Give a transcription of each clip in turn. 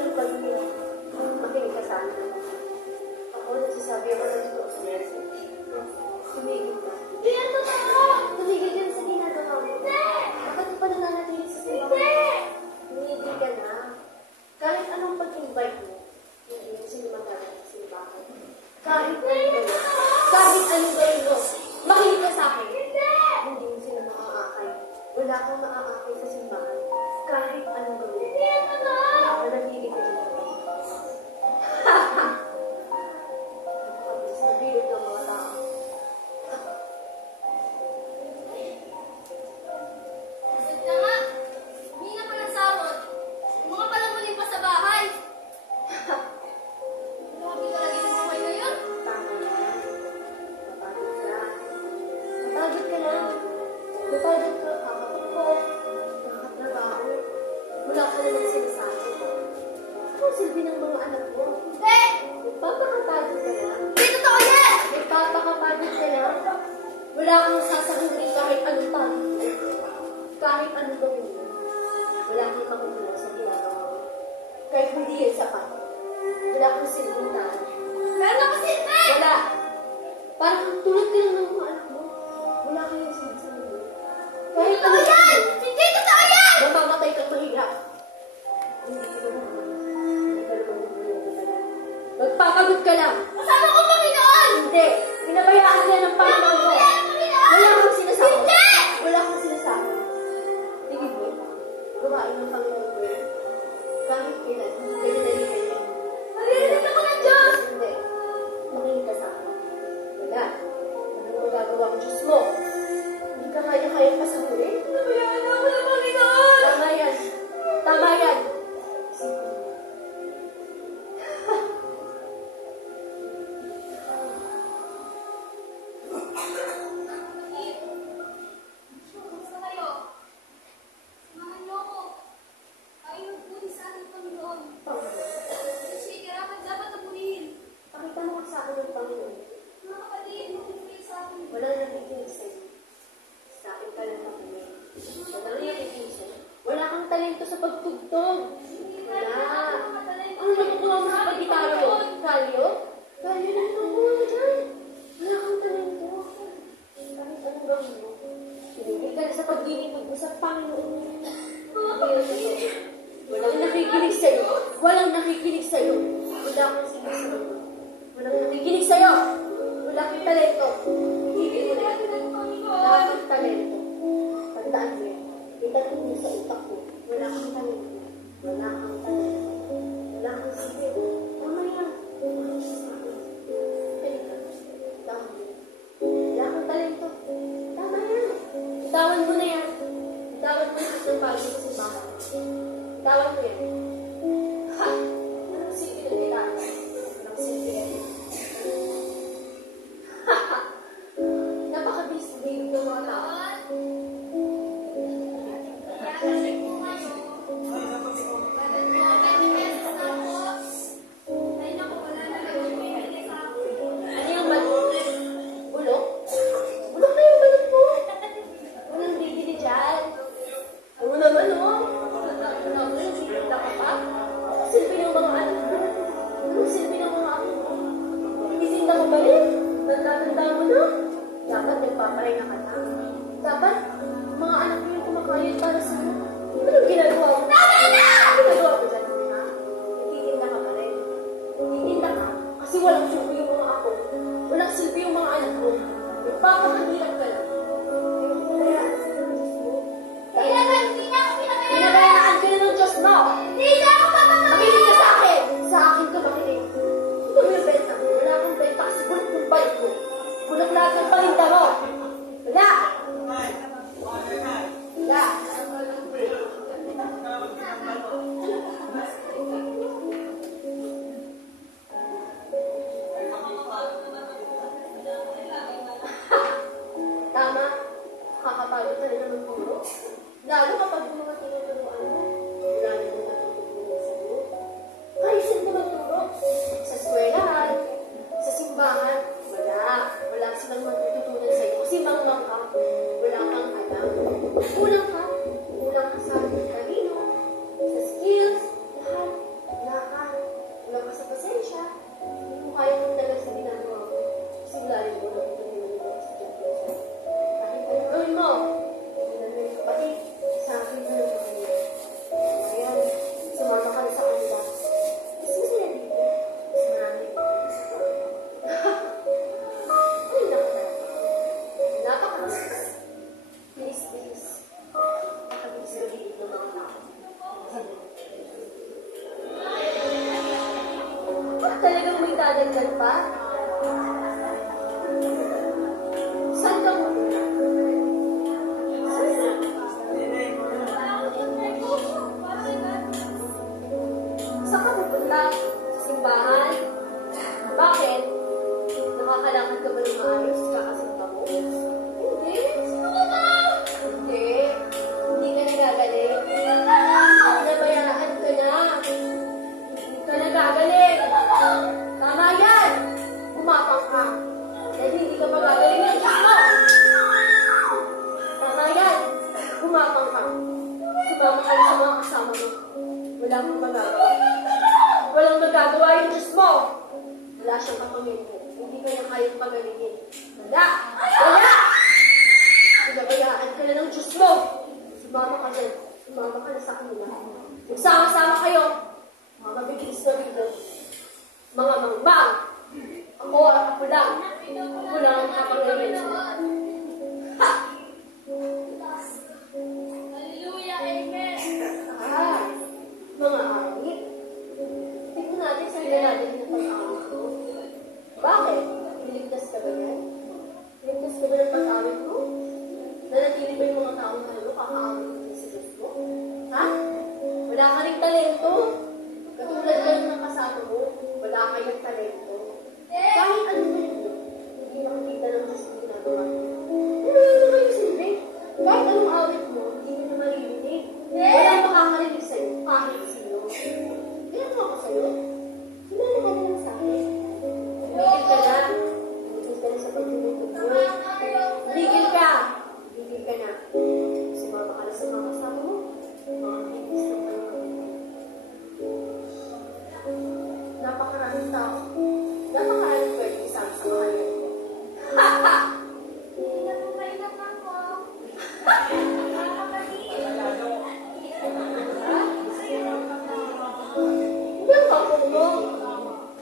yung pag-ibig. Makinig ka sa akin. Ako, nagsasabi ako ng totoo sa message. Tumigil ka. Hindi yan totoo! Tumigil ka sa ginagawa mo. Bakit pa nananatili sa simbahan? Tumigil ka na. Kahit anong pag-invite mo, hindi mo sila magalit sa simbahan. Kahit anong gawin mo, makinig ka sa akin. Hindi mo sila makakakay. Wala kang makakakay sa simbahan. Kahit anong gawin mo. Nananatili ka dyan. Nabilog ng mga tao. Kasi nga, hindi na pa nasawot. Yung mga palamunin pa sa bahay. Grabe talaga yung buhay ngayon. Tama na. Mapagod ka na. Mapagod ka. Kakapagod. Nakatrabaho. Wala ka naman sinasabi. Ano ang silbi ng mga anak mo? Hindi! Nagpapakapagod ka na. Hindi totoo yan! Nagpapakapagod ka na. Wala kang sasabihin kahit anong pagod mo. Kahit anong gawin mo. Wala kang makukuha sa ginagawa mo. Kahit hindi yan sapat. Wala kang silbing tao. Meron ako silbi! Wala. Parang tulad ka lang ng mga anak mo. Wala kayong sinasabi mo. Kahit Totoo anong yan! gawin mo. Hindi totoo yan! Mamamatay kang mahirap. Hindi ka naman. Hindi ka naman. Magpapagod ka lang. Kasama ko Panginoon! Hindi. Pinabayaan niya ng Panginoon mo. Wala kang sinasabi. Hindi! Wala kang sinasabi. Tingin mo, gawain ng Panginoon mo. Kahit kailan, hindi ka naliligan niya. Maririnig ako ng Diyos! Hindi. Makinig ka sa akin. Wala. Ano ang gagawa ng Diyos mo? Hindi ka kaya-kaya pasamuhin? Nabayaan ako ng Panginoon! Tama yan. Tama yan. Isipin mo. Kumusta kayo? Samahan niyo ako. Tayo magpuni sa ating Panginoon. Kasi kailangan dapat napunin. Pakita mo sa akin ng Panginoon. Mga kapatid, makinig sa atin. Walang nakikinig sa'yo. Sa akin ka lang nakikinig. Walang nakikinig sa'yo. Wala kang talento sa pagtugtog. Wala. Ano nakukuha mo sa pag-gitara mo? Kalyo? Kalyo na nakukuha mo dyan. Wala kang talento. Kahit anong gawin mo. Pinigil ka na sa paglilingkod mo sa Panginoon. Walang nakikinig sa'yo. Walang nakikinig sa'yo. Wala kang sinasabi. Walang nakikinig sa'yo. Wala kang talento. Higil mo na. Wala kang talento. Tandaan mo yan. Itanong mo sa utak mo. Wala kang talento. Wala kang talento. Wala kang sigil. Tama yan. Tama yan. Wala kang talento. Tama yan. Itawan mo na yan. Itawan mo yung isang bagay sa simbahan. Itawan mo yan. Ha? Anong silbi ng gitara? Anong silbi yan? Napaka-busy ng mga tao. Ano yung balot? Bulok? Bulok na yung balot mo. Walang bibili dyan. Ano naman, oh? Ano naman, silbi ka pa? Silbi ng ka. Sumama ka na sa mga kasama mo. Wala kang magagawa. Walang magagawa yung Diyos mo. Wala siyang kapamilya. Hindi ka na kayang pagalingin. Wala! Wala! Pinabayaan ka na ng Diyos mo. Sumama ka dyan. Sumama ka na sa kanila. Magsama-sama kayo. Mga mabilis na rin. Mga mangmang. Ako lang. Ako lang ang kapagaling. Ha! Hallelujah, amen. Mga awit. Tignan natin sa natin ng pag-awit mo. Bakit? Niligtas ka ba yan? Niligtas ka ba ng pag-awit mo? Nanatili ba yung mga taong halo kakaawit mo sa Diyos mo? Ha? Wala ka rin talento. Katulad lang ng kasama mo, wala kayong talento. Kahit ano na yun, hindi makikita ng Diyos mo ginagawa mo. Ano naman kayo silbi? Kahit anong awit mo, hindi mo na maririnig. Wala makakarinig sa'yo, kahit sino. Kaya mo ako sa'yo. Sumala ka na lang sa'kin. Tumigil ka na. Tumigil ka na sa pagtutulog mo. Tumigil ka. Tumigil ka na. Sumama ka na sa mga kasama mo. Mga bigis na kayo. Napakaraming tao. Napakaraming pwede isama sa kanya. Ha! Hindi na po kayo ako. Hindi ang kapag mo.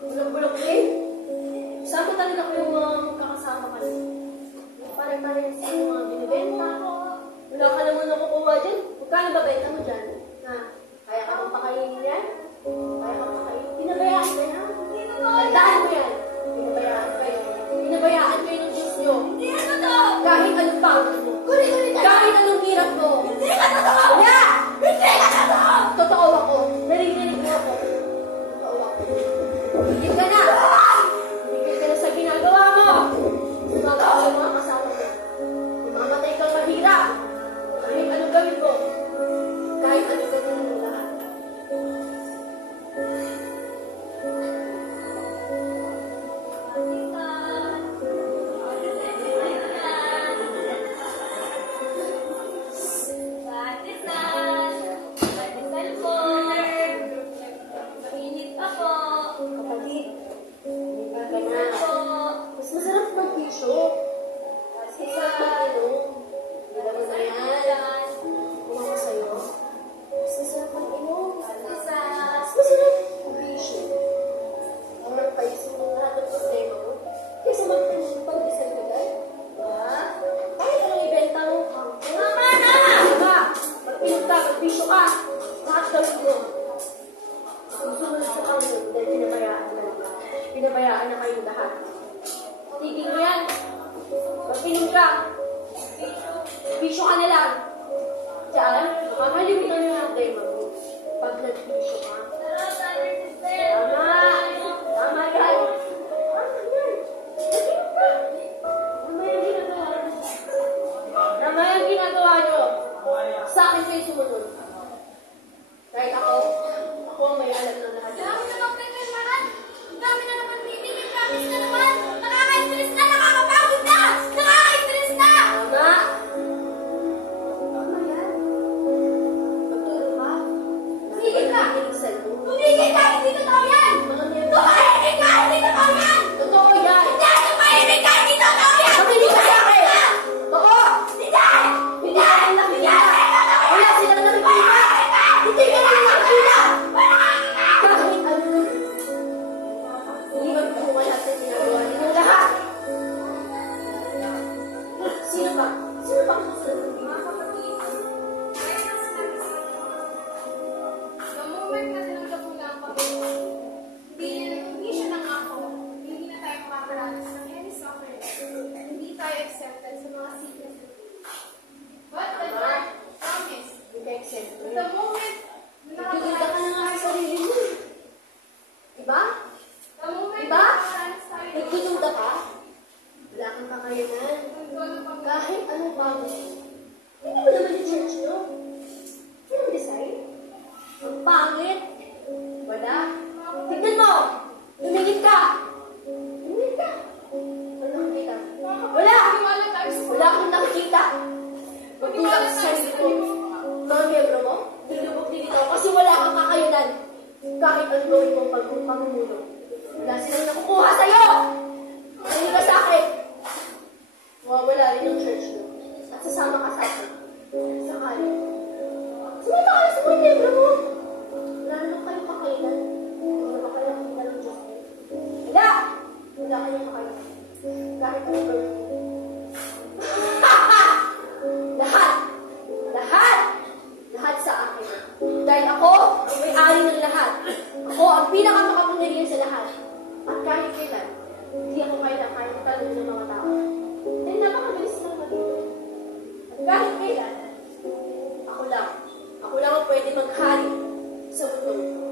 Bulak-bulak din. Sama talaga ko yung mga kakasama ka na. Pare-pare sa mga binibenta. Wala ka naman nakukuha dyan. Magkano ba benta mo dyan? Ha? Kaya ka bang pakainin yan? Kaya ka pakainin? Pinabayaan ka na? Tandaan mo yan. Pinabayaan kayo. Pinabayaan kayo ng Diyos nyo. Hindi na totoo. Kahit anong pangit mo. Kahit anong hirap mo. Hindi ka totoo. Wala! Hindi ka totoo. Totoo ako. Narinig mo ako. Totoo ako. Tumigil ka na! Tumigil ka na sa ginagawa mo! Sumagawa ko yung mga kasama mo. Mamatay kang mahirap. Kahit anong gawin mo. Kahit anong gawin mo lahat. Kapatid, tumigil ka na. Mas masarap mag-tissue. Mas masarap mag-inom. Hindi mo na yan. Kung ako sa'yo, mas masarap mag-inom. Mas masarap mag-tissue. Ang nagpaisip mo lahat ng problema mo. Kaysa mag-pag-isal ka dahil. Kahit anong ibenta mo, tama na! Tama! Magpilog ka, mag-tissue ka. Lahat gawin mo. Susunod sa kanyo dahil pinabayaan na. Pinabayaan na kayong lahat. Tigil mo yan. Magpilog ka. Bisyo ka na lang. Diyan, makakalimutan mo yung day mo. Pag nag-bisyo ka. Tama! Tama yan! Tama yan ginagawa nyo. Tama yan ginagawa nyo. Sa akin kayo sumunod. Kahit ako ang may alam ng lahat. Dami na naman kailangan. Dami na naman meeting. Promise na naman. Nakaka-stress na. Nakakapagod na. Nakaka-stress na. Tama! Tama yan. Magtulog ka. Tumigil ka. Naiinisan mo. Tumigil ka. Hindi totoo yan. Mga niyang- Tumahimik ka. Hindi totoo yan. Totoo yan! Hindi. Tumahimik ka. Hindi totoo yan. Makinig ka sa akin! Totoo! Hindi. Hindi ka lang nakikita! Wala silang nakikita! Hindi ka lang nakikita! Bakit ano? Hindi magbuka natin ginagawa niyo lahat! Sino ba? Sino ba ang susunod? Mga kapatid, the moment na tinanggap mo na ang Panginoon, hindi siya nangako, hindi na tayo makakaranas ng any suffering, hindi tayo accepted sa mga sickness. But the Lord promised, Hindi ka accept. the moment na Nagdududa ka na nga sa nakakaranas sarili mo. Diba? the moment na Diba? nakakaranas tayo ng Nagdududa ka? Wala kang kakayanan. control ng Panginoon. Kahit anong bago. Hindi mo naman yung church, no? Anong design? Ang pangit. Wala. Tignan mo! Tumingin ka! Tumingin ka! Ano nakikita? Wala! Maniwala tayo sa Wala akong nakikita. Magtulak sa sarili ko. kahit ang gawin mong pagmumuno. Wala silang nakukuha sa'yo! Hindi ka sa akin! Mawawala rin yung church mo. At sasama ka sa akin. Sakali. Sumita ka sa mga libro mo! Wala naman kayong kakailan. Wala ba kayong kita ng Diyos mo? Wala! Wala kayong kakailan. Kahit ang gawin mo. Lahat! Lahat! Lahat sa akin. Dahil ako ang may-ari ng lahat. Ako ang pinakamakapangyarihan sa lahat. At kahit kailan, hindi ako kailangan talon ng mga tao. Dahil napakabilis ng magiging. At kahit kailan, ako lang ang pwede maghari sa mundo.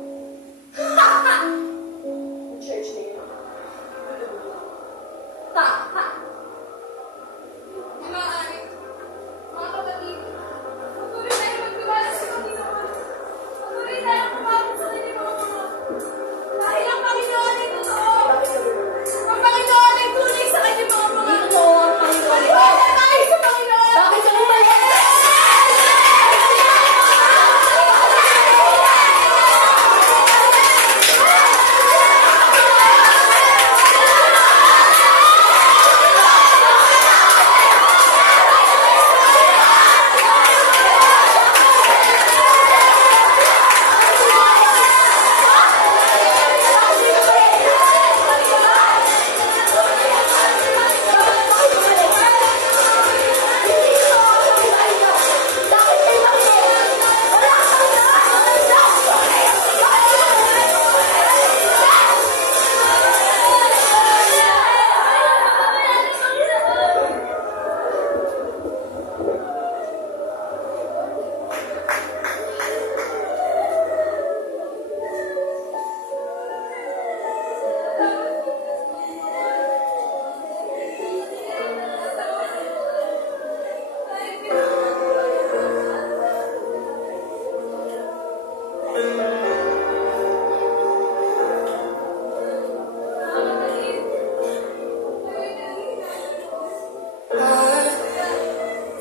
Ang church na yun. Ha! Maaari. Mga kapatid, patuloy tayo magtiwala sa Panginoon. Patuloy tayo kumapit sa kanyang mga mga. Dahil ang Panginoon ay totoo. Ang Panginoon ay tunay sa kanyang mga mga. Hindi totoo ang Panginoon. Maniwala tayo sa Panginoon. Bakit sa bumalik?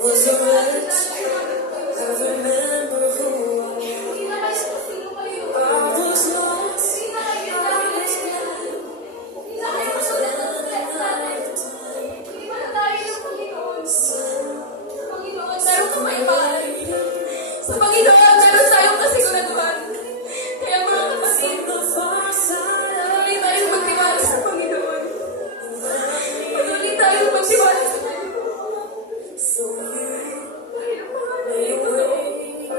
Was a wretch, I remember who Hindi na kayo kung sino kayo. I was lost. Hindi na kayo namin. Hindi na kayo masulat sa atin. Hindi ba tayo ng Panginoon? Sa Panginoon, meron kang kaibahan. Sa Panginoon, meron tayong kasiguraduhan. Kaya mga kapatid, The far side of patuloy tayong magtiwala sa Panginoon. Patuloy tayong magtiwala sa Panginoon. so you Dahil ang mga made nalito way.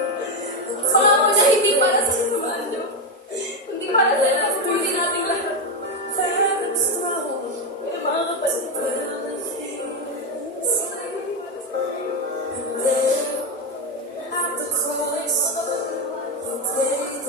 pangako na hindi para sa sinamaan nyo, kundi para sa lahat, kundi nating lahat. Heaven's throne, Kaya mga kapatid, where the things and there at the cross, you paid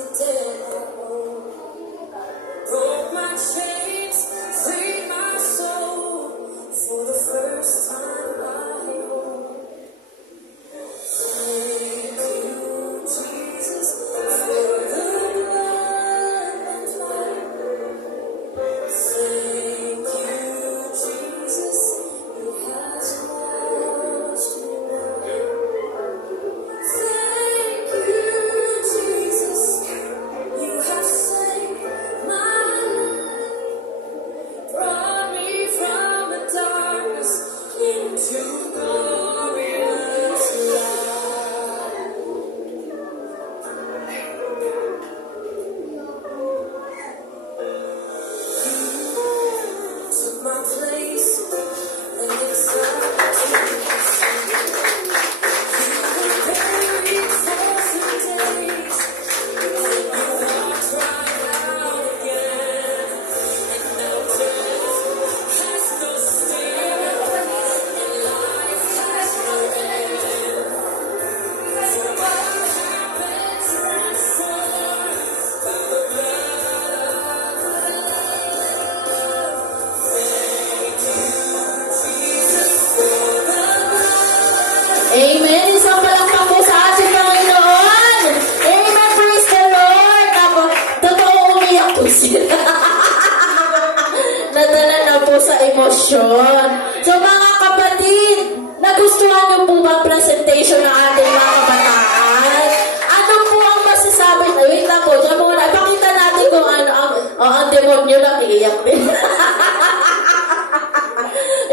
demonyo lang, iiyak din.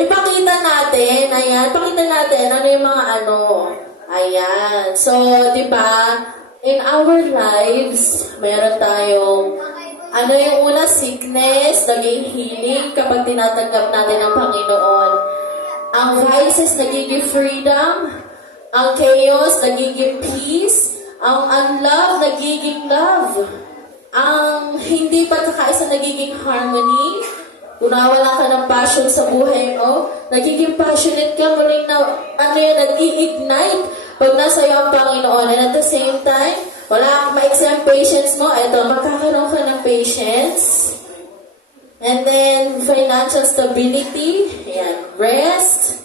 Ipakita natin, ayan, pakita natin ano yung mga ano. Ayan. So, di ba, in our lives, mayroon tayong, ano yung una, sickness, naging healing kapag tinatanggap natin ang Panginoon. Ang vices, nagiging freedom. Ang chaos, nagiging peace. Ang unlove, nagiging love. Ang hindi pagkakaisa, nagiging harmony. Kung nawala ka ng passion sa buhay mo, nagiging passionate ka, muling na, ano yan, nag-i-ignite pag nasa iyo ang Panginoon. And at the same time, wala maiksi ang patience mo, eto, magkakaroon ka ng patience. And then, financial stability, yan, rest,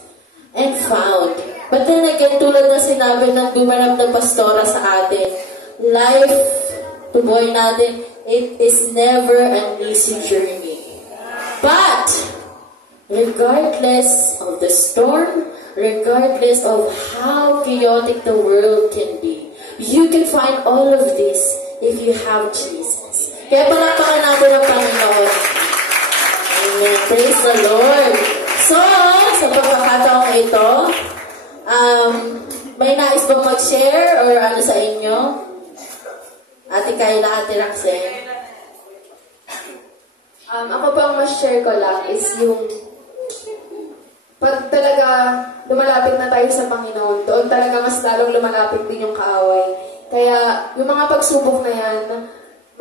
and found. But then again, tulad na sinabi ng dumanap na pastora sa atin, life, to buhay natin, it is never an easy journey. But, regardless of the storm, regardless of how chaotic the world can be, you can find all of this if you have Jesus. Kaya palakpakan natin ang Panginoon. Amen. Praise the Lord. So, sa pagkakataong ito, may nais bang mag-share or ano sa inyo? Ate Kayla, Ate Roxanne. Ako pa ang mas-share ko lang is yung pag talaga lumalapit na tayo sa Panginoon, doon talaga mas lalong lumalapit din yung kaaway. Kaya yung mga pagsubok na yan,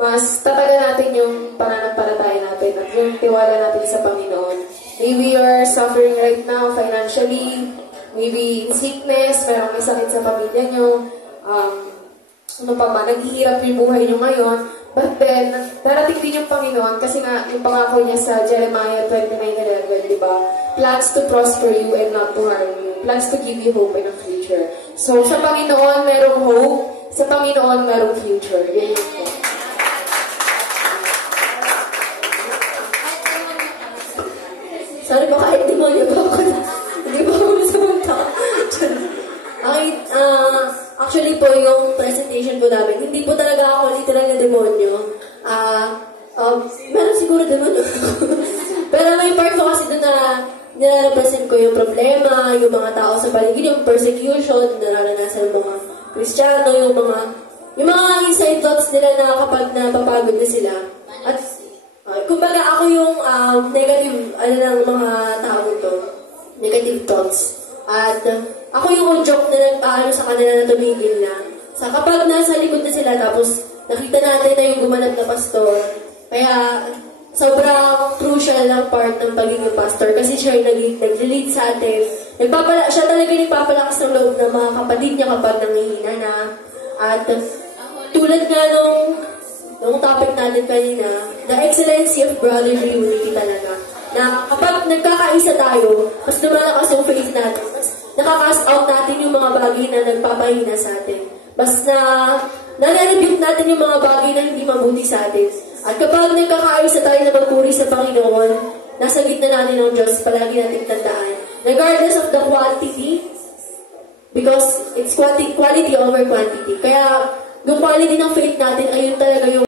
mas tatagan natin yung pananampalataya natin at yung tiwala natin sa Panginoon. Maybe you're suffering right now financially, maybe in sickness, merong may sakit sa pamilya nyo, ano pa ba, naghihirap yung buhay nyo ngayon. But then, darating din yung Panginoon kasi nga yung pangako niya sa Jeremiah 29:11, di ba? Plans to prosper you and not to harm you. Plans to give you hope in the future. So, sa Panginoon, merong hope. Sa Panginoon, merong future. Yan yung hope. Sorry, baka demonyo ba ako na? Hindi ba ako nasamunta? Actually po, yung presentation po namin, hindi po talaga ako literal na demonyo. Meron siguro demonyo. Pero may part ko kasi doon na nire-represent ko yung problema, yung mga tao sa paligid, yung persecution, nararanasan ng mga Kristiyano, yung mga inside thoughts nila na kapag napapagod na sila. At kumbaga ako yung negative, ng mga tao ito, negative thoughts. At ako yung joke na nagpaano sa kanila na tumigil na. Sa kapag nasa likod na sila, tapos nakita natin na yung gumanap na pastor. Kaya sobrang crucial lang part ng pagiging pastor kasi siya yung nag-lead sa atin. Siya talaga nagpapalakas ng loob ng mga kapatid niya kapag nangihina na. At tulad nga nung topic natin kanina, the excellency of brotherly unity talaga. Na kapag nagkakaisa tayo, mas lumalakas yung faith natin, mas nakaka-cast out natin yung mga bagay na nagpapahina sa atin. Mas nare-rebuke natin yung mga bagay na hindi mabuti sa atin. At kapag nagkakaisa tayo na magpuri sa Panginoon, nasa gitna natin ng Diyos, palagi natin tandaan. Regardless of the quantity, because it's quality over quantity. Kaya, yung quality ng faith natin, ayun talaga yung